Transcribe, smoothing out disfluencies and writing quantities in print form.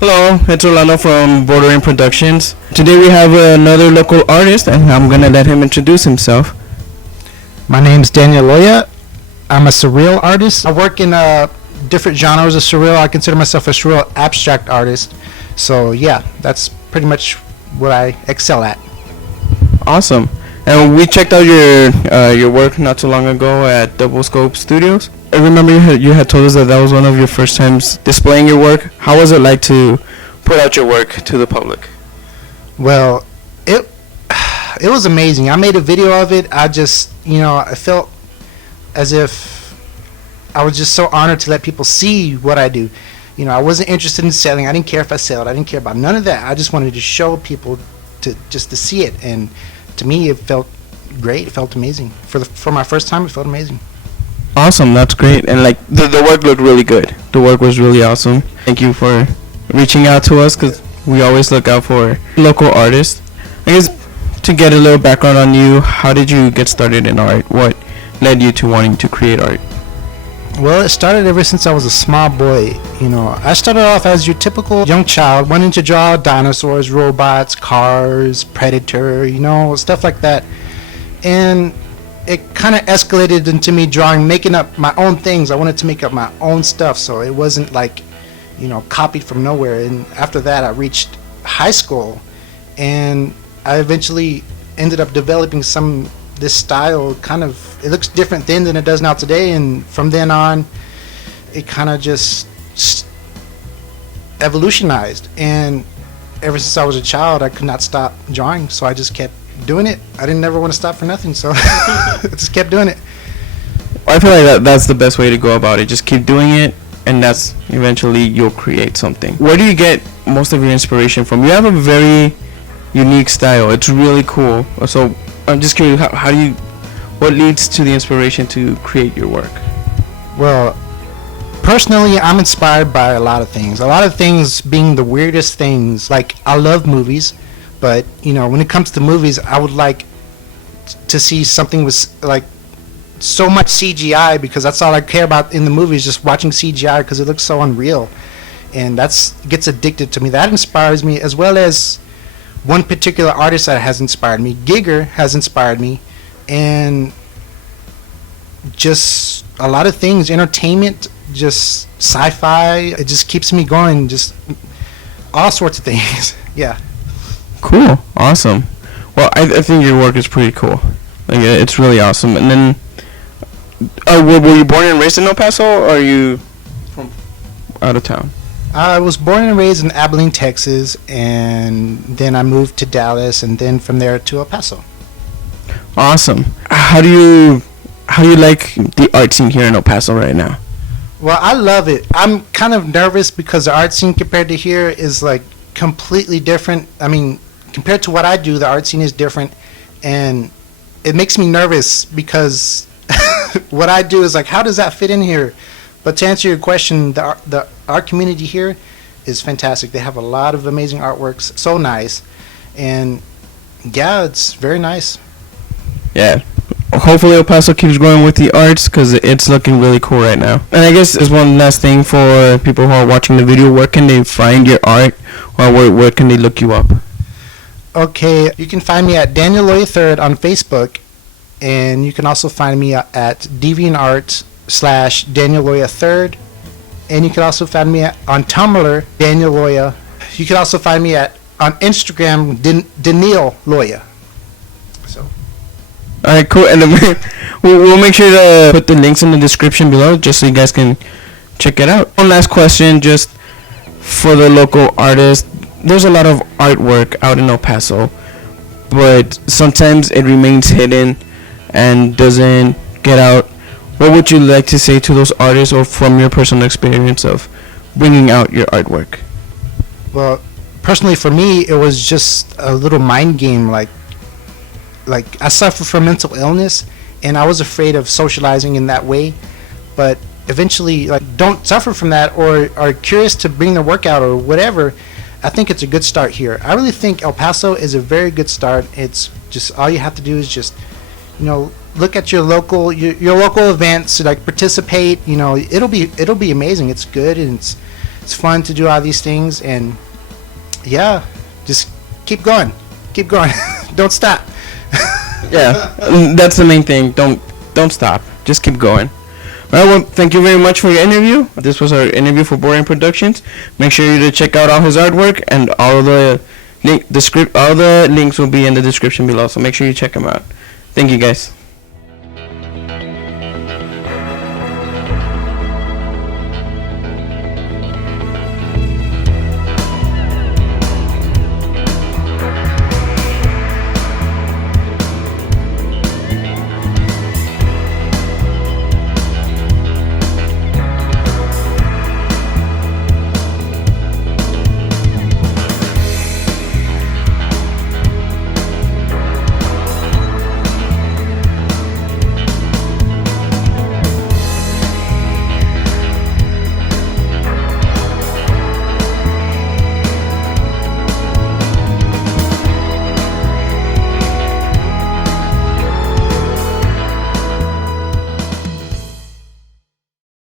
Hello, it's Orlando from Bordering Productions. Today we have another local artist, and I'm gonna let him introduce himself. My name's Daniel Loya. I'm a surreal artist. I work in different genres of surreal. I consider myself a surreal abstract artist. So yeah, that's pretty much what I excel at. Awesome. And we checked out your work not too long ago at Double Scope Studios. I remember you had told us that was one of your first times displaying your work. How was it like to put out your work to the public? Well, it was amazing. I made a video of it. I just, I felt as if I was just so honored to let people see what I do. I wasn't interested in selling. I didn't care if I sold. I didn't care about none of that. I just wanted to show people to see it. And to me, it felt great. It felt amazing. For my first time, it felt amazing. Awesome, that's great. And like the work looked really good. The work was really awesome. Thank you for reaching out to us, because we always look out for local artists. I guess to get a little background on you, how did you get started in art? What led you to wanting to create art? Well, it started ever since I was a small boy. I started off as your typical young child, wanting to draw dinosaurs, robots, cars, Predator, stuff like that. And it kind of escalated into me making up my own things. I wanted to make up my own stuff, so it wasn't like, copied from nowhere. And after that, I reached high school, and I eventually ended up developing this style. It looks different then than it does now today, and from then on it kind of just evolutionized. And ever since I was a child, I could not stop drawing, so I just kept doing it. I didn't never want to stop for nothing, so I just kept doing it. I feel like that's the best way to go about it. Just keep doing it, and that's eventually you'll create something. Where do you get most of your inspiration from? You have a very unique style. It's really cool. So I'm just curious, what leads to the inspiration to create your work? Well, personally, I'm inspired by a lot of things. A lot of things being the weirdest things. Like, I love movies, but when it comes to movies, I would like to see something with like so much CGI, because that's all I care about in the movies, just watching CGI, because it looks so unreal, and gets addicted to me. That inspires me, as well as one particular artist that has inspired me. Giger has inspired me, and just a lot of things, entertainment, just sci-fi. It just keeps me going, just all sorts of things. Yeah. Cool. Awesome. Well, I think your work is pretty cool. Like, it's really awesome. And then, were you born and raised in El Paso, or are you from out of town? I was born and raised in Abilene, Texas, and then I moved to Dallas, and then from there to El Paso. Awesome. How do you like the art scene here in El Paso right now? Well, I love it. I'm kind of nervous because the art scene compared to here is like completely different. I mean, compared to what I do, the art scene is different, and it makes me nervous because what I do is like, how does that fit in here? But to answer your question, the art community here is fantastic. They have a lot of amazing artworks, so nice, and yeah, it's very nice. Yeah. Hopefully El Paso keeps growing with the arts, because it's looking really cool right now. And I guess there's one last thing for people who are watching the video. Where can they find your art, or where can they look you up? Okay, you can find me at Daniel Loya III on Facebook, and you can also find me at DeviantArt/Daniel Loya III, and you can also find me on Tumblr, Daniel Loya. You can also find me on Instagram, Daniel Loya. So. All right, cool. And then we'll make sure to put the links in the description below, just so you guys can check it out. One last question, just for the local artists. There's a lot of artwork out in El Paso, but sometimes it remains hidden and doesn't get out. What would you like to say to those artists, or from your personal experience of bringing out your artwork? Well, personally for me, it was just a little mind game. Like I suffer from mental illness, and I was afraid of socializing in that way, but eventually, don't suffer from that, or are curious to bring their work out or whatever. I think it's a good start here. I really think El Paso is a very good start. It's just, all you have to do is just, look at your local events, participate. It'll be amazing. It's good, and it's It's fun to do all these things, and yeah, just keep going. Keep going. Don't stop. Yeah, that's the main thing. Don't stop. Just keep going. All right, well, thank you very much for your interview. This was our interview for Boring Productions. Make sure you to check out all his artwork, and all the links will be in the description below. So make sure you check him out. Thank you, guys.